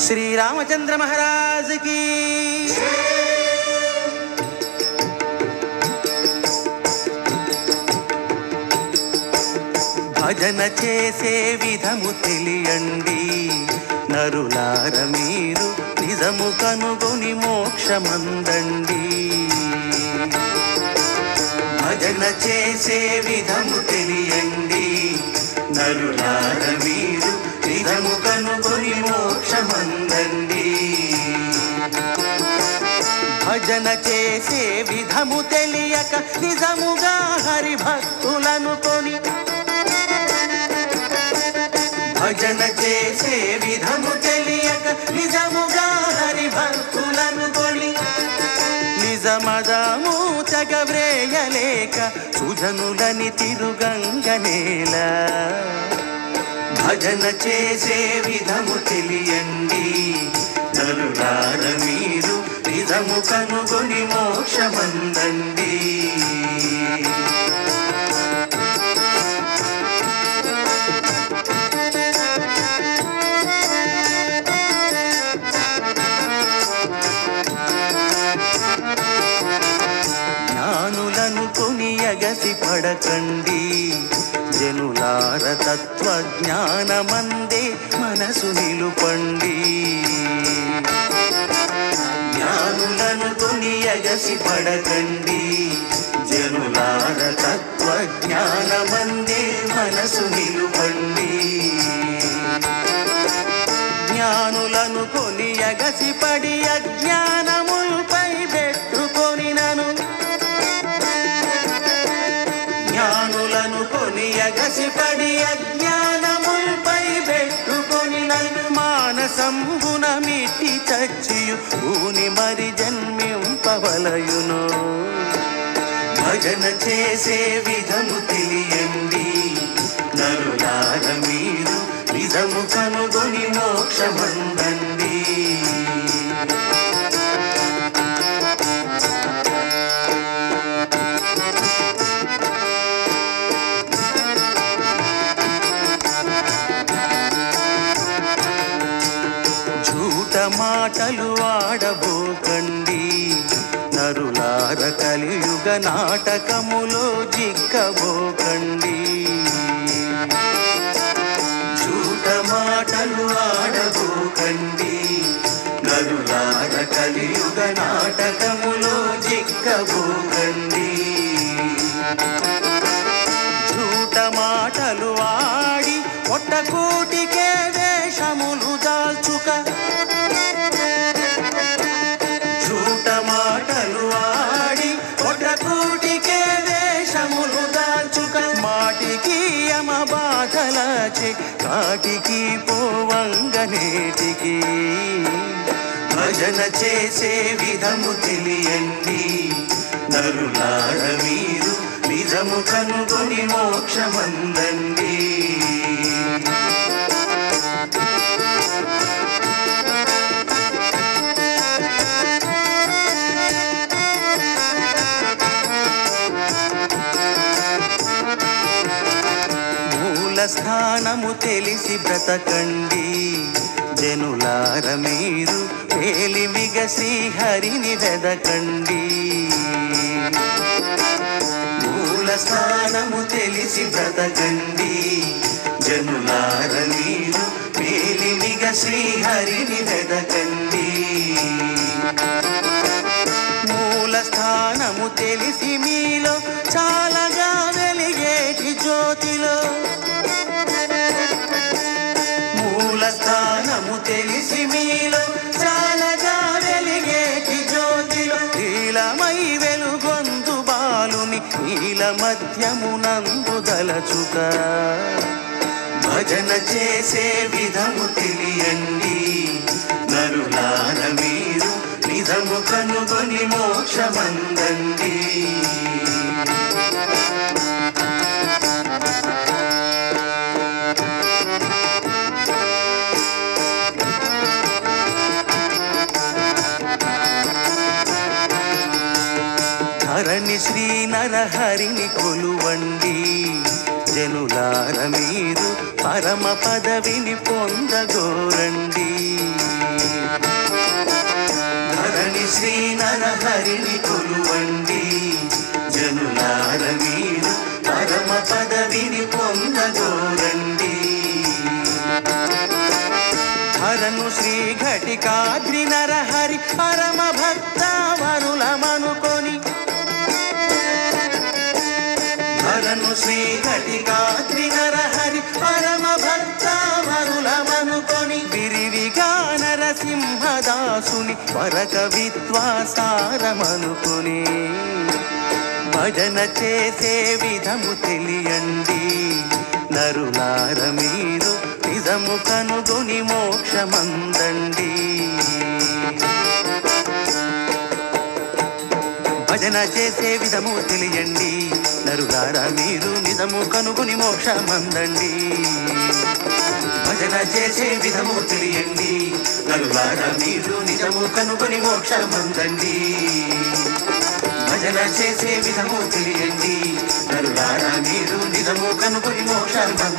श्री रामचंद्र महाराज की భజన చేసే విధము తెలియండి నరులార మీరు నిజము కనుగొని మోక్షమందండి భజన చేసే విధము తెలియండి నరులార మీరు నిజము కనుగొని మోక్షమందండి భజన చేసే విధము తెలియక నిజముగా హరి భక్తులను కొని భజన చేసే విధము తెలియక నిజముగా హరి భక్తులను కొని నిజమదము తెగవ్రేయలేక సుజనులని తిరుగంగనేల భజన చేసే విధము తెలియండి నరులార మీరు నిజము కనుగొని మోక్షమందండి జ్ఞానులను కొని ఎగసి పడకండి జనులార తత్వజ్ఞానమందే మనసు నిలుపండి జ్ఞానులను కొని ఎగసి పడకండి జనులార తత్వజ్ఞానమందే మనసు నిలుపండి జ్ఞానులను కొని ఎగసి పడి అజ్ఞానముపై పెట్టుకొని నను జ్ఞానులను కొని ఎగసిపడి అజ్ఞానముపై పెట్టుకొని నన్ను మానసంబున మిట్టి చచ్చియు భూని మరి జన్మింపవలయును భజన చేసే విధము తెలియండి నరులార మీరు నిజము కనుగొని మోక్షమందండి మాటలు ఆడబోకండి నరులార కలియుగ నాటకములో జిక్కబోకండి झूठ మాటలు ఆడబోకండి నరులార కలియుగ నాటకములో జిక్కబోకండి झूठ మాటలు ఆడి పొట్టకూటికే వేషములు దాల్చుక మాటలు ఆడి పొట్టకూటికే వేషములు దాల్చుక మాటికి యమ బాధలచే కాటికి పోవంగనేటికి భజన చేసే విధము తెలియండి నరులార మీరు నిజము కనుగొని మోక్షమందండి స్థానము తెలిసి బ్రతకండి జనులార మీరు వేలిమిగ శ్రీహరిని వెదకండి మూల స్థానము తెలిసి బ్రతకండి జనులార మీరు వేలిమిగ శ్రీహరిని వెదకండి మూల స్థానము తెలిసి మీలో చాలాగా వెలిగేటి జ్యోతిలో స్థానము తెలిసి మీలో చాలగా వెలిగేటి జ్యోతిలో నీలమై వెలుగొందు బాలుని నీల మధ్యమునందు దలచుక భజన చేసే విధము తెలియండి నరులార మీరు నిజము కనుగొని మోక్షమందండి ధరణి శ్రీ నరహరిని కొలువండి జనులార మీరు పరమ పదవిని పొందగోరండి శ్రీ నరహరిని కొలువండి జనులార మీరు పరమ పదవిని పొందగోరండి హరను శ్రీ ఘటికాద్రి నరహరి పరమ భక్త వరులమనుకొని హరను శ్రీ ఘటికాద్రి నరహరి పరమ భక్త వరులమనుకొని విరివిగా నరసింహదాసుని వరక విద్వాసారమనుకొని భజన చేసే విధము తెలియండి నరులార మీరు నిజము కనుగొని మోక్షమందండి భజన చేసే విధము తెలియండి నరులార మీరు నిజము కనుగొని మోక్షమందండి భజన చేసే విధము తెలియండి నరులార మీరు నిజము కనుగొని మోక్షమందండి భజన చేసే విధము తెలియండి నరులార మీరు నిజము కనుగొని మోక్షమందండి